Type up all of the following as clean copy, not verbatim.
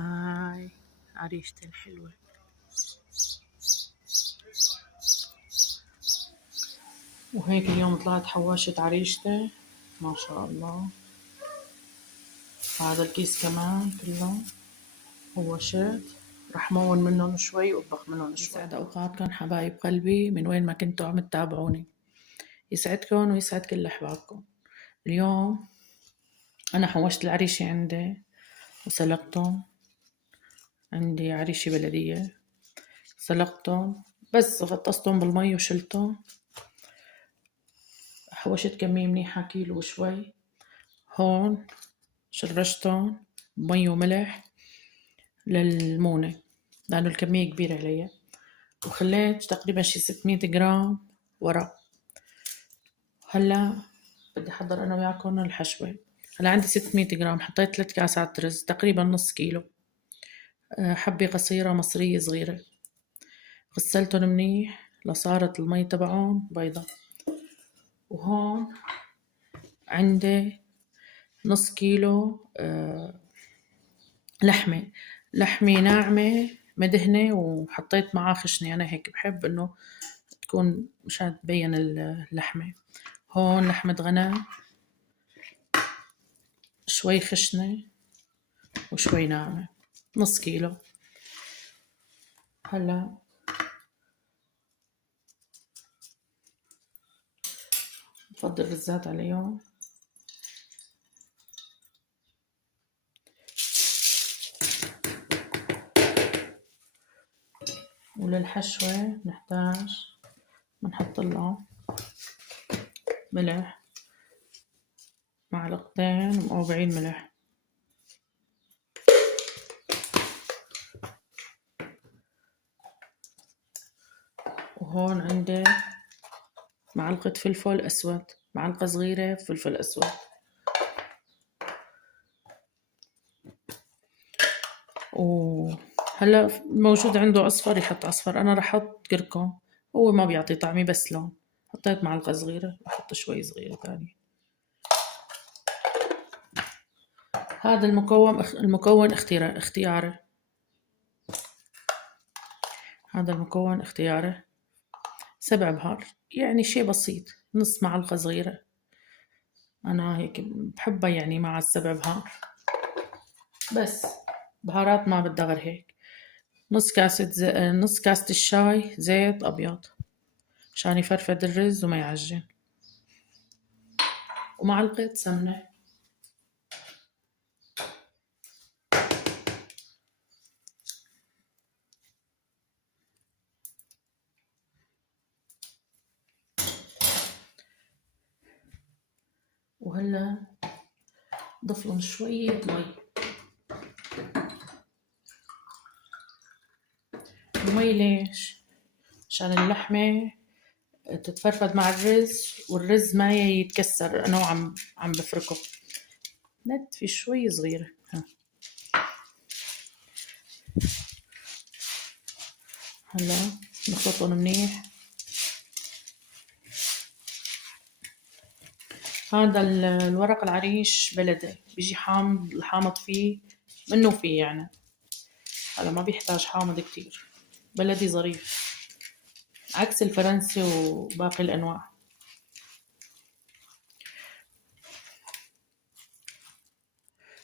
هاي عريشتي الحلوة. وهيك اليوم طلعت حواشت عريشتي ما شاء الله. هذا الكيس كمان كله حواشت، رح مون منهم شوي واطبخ منهم شوي. يسعد اوقاتكم حبايب قلبي من وين ما كنتوا عم تتابعوني، يسعدكم ويسعد كل احبابكم. اليوم انا حوشت العريشة عندي وسلقتهم، عندي عريشة بلدية سلقتهم بس غطستهم بالمي وشلتهم. حوشت كمية منيحة كيلو وشوي. هون شرشتهم بمي وملح للمونة لأنه الكمية كبيرة علي، وخليت تقريبا شي 600 جرام ورق. هلا بدي أحضر أنا وياكم الحشوة. هلا عندي 600 جرام، حطيت 3 كاسات رز تقريبا نص كيلو، حبة قصيرة مصرية صغيرة، غسلتهم منيح لصارت المي تبعهم بيضة. وهون عندي نص كيلو لحمة ناعمة مدهنة، وحطيت معاه خشنة، أنا هيك بحب إنه تكون مشان تبين اللحمة. هون لحمة غنم شوي خشنة وشوي ناعمة، نص كيلو. هلا بفضل رزات عليهم. وللحشوة نحتاج بنحط لها ملح، معلقتين مقوبعين ملح. وهون عندي معلقة فلفل أسود، معلقة صغيرة فلفل أسود. وهلا موجود عنده أصفر يحط أصفر، أنا رح أحط كركم، هو ما بيعطي طعمي بس لون. حطيت معلقة صغيرة، بحط شوي صغيرة تاني. هذا المكون اختياري. هذا المكون اختياري، 7 بهار، يعني شي بسيط، نص معلقة صغيرة. أنا هيك بحبها يعني مع ال7 بهار، بس بهارات ما بدها غير هيك. نص كاسة الشاي زيت أبيض عشان يفرفد الرز وما يعجن، ومعلقة سمنة. وهلا ضف لهم شوية مي. المي ليش؟ عشان اللحمة تتفرفد مع الرز، والرز ما يتكسر أنا عم بفركه. في شوي صغيرة. هلا نخلطهم منيح. هذا الورق العريش بلدي، بيجي الحامض فيه منه فيه يعني، هلا ما بيحتاج حامض كتير، بلدي ظريف عكس الفرنسي وباقي الأنواع.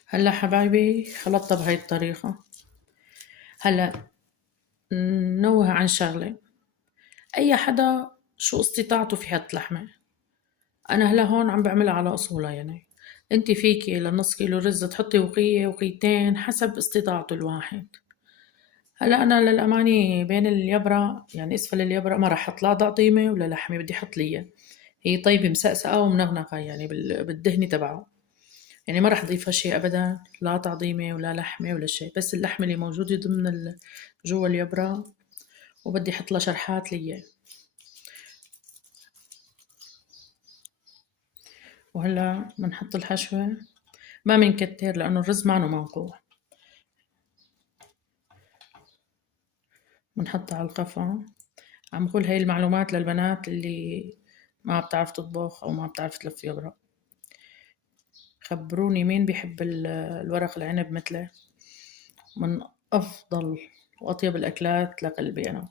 هلا حبايبي خلطتها بهاي الطريقة. هلا نوه عن شغلة، أي حدا شو استطاعته في حط لحمة. أنا هلا هون عم بعملها على أصولها، يعني أنت فيكي لنص كيلو رز تحطي وقيتين حسب استطاعته الواحد. هلا أنا للأمانة بين اليبرة يعني أسفل اليبرة ما راح أحط لا ضعطيمة ولا لحمة، بدي أحط ليا هي طيبة مسقسقة ومنغنغة يعني بالدهن تبعه، يعني ما راح أضيفها شيء أبدا، لا تعظيمة ولا لحمة ولا شيء، بس اللحمة اللي موجودة ضمن جوا اليبرة، وبدي أحط لها شرحات ليا. وهلا بنحط الحشوة، ما بنكتر لأنه الرز معنا منقوع. بنحطها على القفا. عم بقول هاي المعلومات للبنات اللي ما بتعرف تطبخ أو ما بتعرف تلف يبرة. خبروني مين بيحب الورق العنب مثله. من أفضل وأطيب الأكلات لقلبي أنا.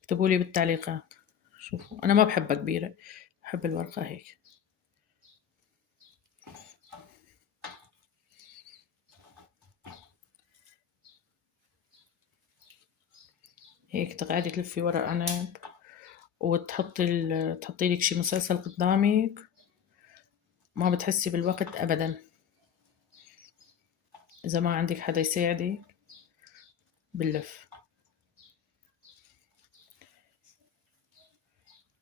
اكتبوا لي بالتعليقات. شوفوا أنا ما بحبها كبيرة، بحب الورقة هيك. هيك تقعدي تلفي ورق عنب تحطي لك شي مسلسل قدامك، ما بتحسي بالوقت أبدا إذا ما عندك حدا يساعدك باللف.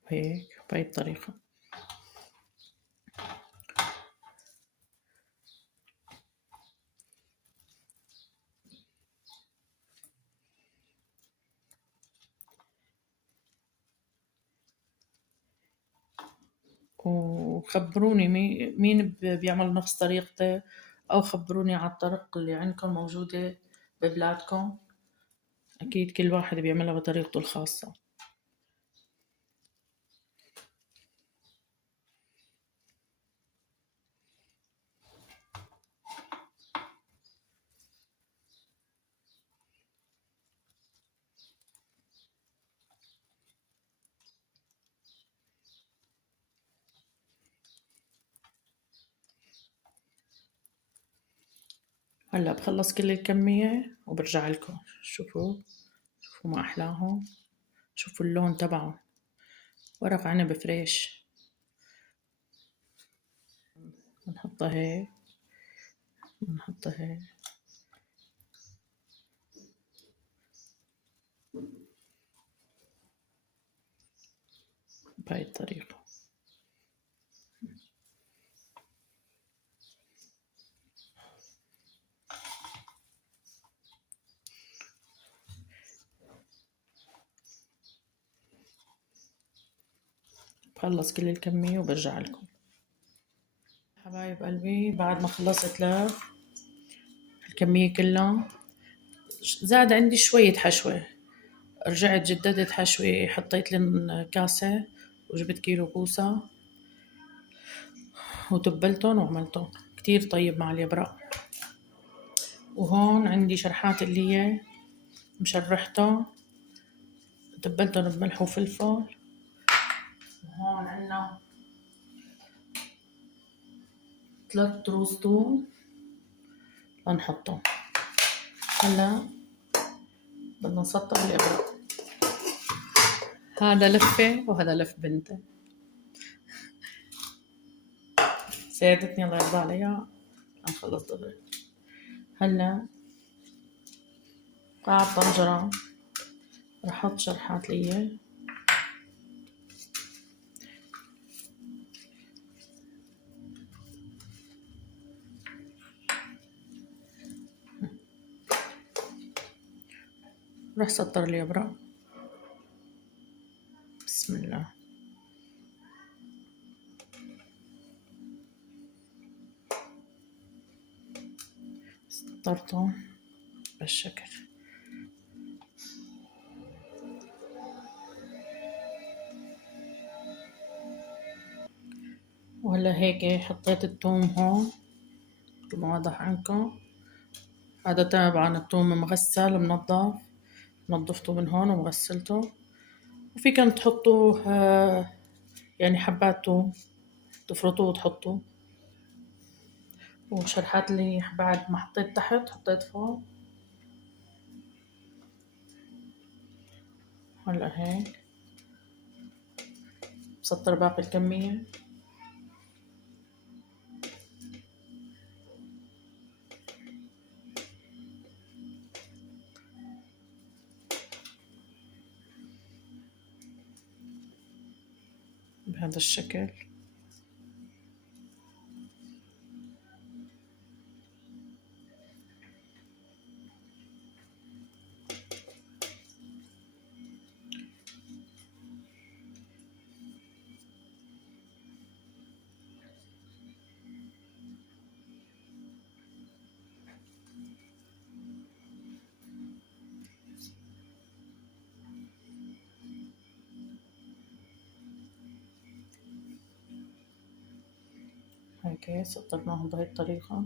هيك بهي الطريقة. وخبروني مين بيعمل نفس طريقتي، أو خبروني على الطرق اللي عندكم موجودة ببلادكم. أكيد كل واحد بيعملها بطريقته الخاصة. هلا بخلص كل الكمية وبرجع لكم. شوفوا ما أحلاهم، شوفوا اللون تبعه، ورق عنب فريش. بنحطها هيك، بنحطها هيك. بهاي الطريقة. بخلص كل الكمية وبرجع لكم. حبايب قلبي بعد ما خلصت لف الكمية كلها، زاد عندي شوية حشوة، رجعت جددت حشوة، حطيت لهم كاسة وجبت كيلو كوسة وتبلتهم وعملتهم كتير طيب مع اليبرق. وهون عندي شرحات اللي هي مشرحتهم، تبلتهم بملح وفلفل. وهون عنا 3 روز توم لنحطهم. هلا بدنا نسطر الإبرة. هذا لفة وهذا لف بنتي، ساعدتني الله يرضى عليها نخلص دغري. هلا قاع الطنجرة رح احط شرحات لي، رح سطر الإبرة. بسم الله. سطرتهم بالشكل. وهلا هيك حطيت الثوم هون واضح عنكم. هذا طبعا الثوم مغسل منظف، نظفته من هون وغسلته. وفيكن تحطوا يعني حبات ثوم تفرطوه وتحطوه. وشرحات اللي بعد ما حطيت تحت حطيت فوق. هلا هيك بسطر باقي الكمية. بهذا الشكل. هيك سطرناهم بهي الطريقة.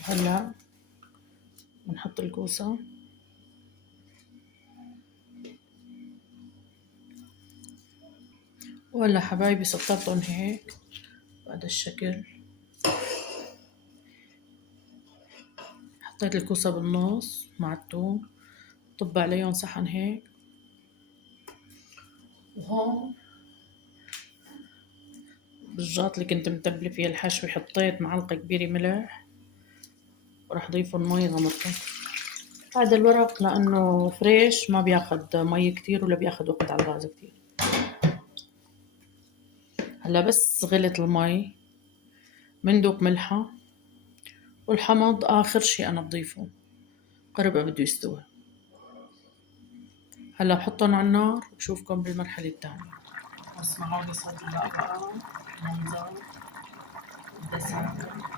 وهلا بنحط الكوسة. وهلا حبايبي سطرتهم هيك بهذا الشكل. حطيت الكوسة بالنص مع الثوم، طب عليهم صحن هيك. وهون بالجاط اللي كنت متبلة فيها الحشوة حطيت معلقة كبيرة ملح، وراح ضيفهم مي غمرتهم. هذا الورق لأنه فريش ما بياخد مي كتير ولا بياخد وقت على الغاز كتير. هلا بس غلت المي مندوب ملحة، والحمض آخر شي أنا بضيفه قرب بده يستوي. هلا بحطهم على النار وبشوفكم بالمرحلة الثانية. اسمعوا لي صوت البقبقة، منظر الدسامة.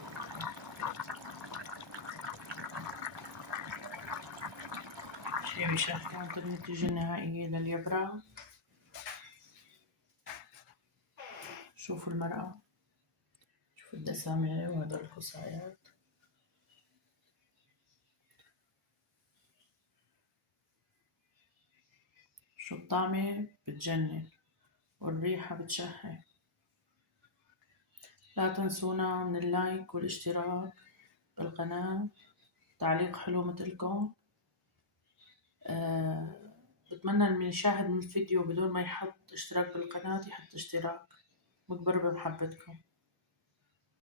شي بيشهي النتيجة النهائية لليبرة. شوفوا المرقة، شوفوا الدسامة وهدول الكوسايات. شو الطعمة بتجنن والريحة بتشهي. لا تنسونا من اللايك والاشتراك بالقناة، تعليق حلو مثلكم. بتمنى اللي يشاهد من الفيديو بدون ما يحط اشتراك بالقناة يحط اشتراك، مجبر بمحبتكم.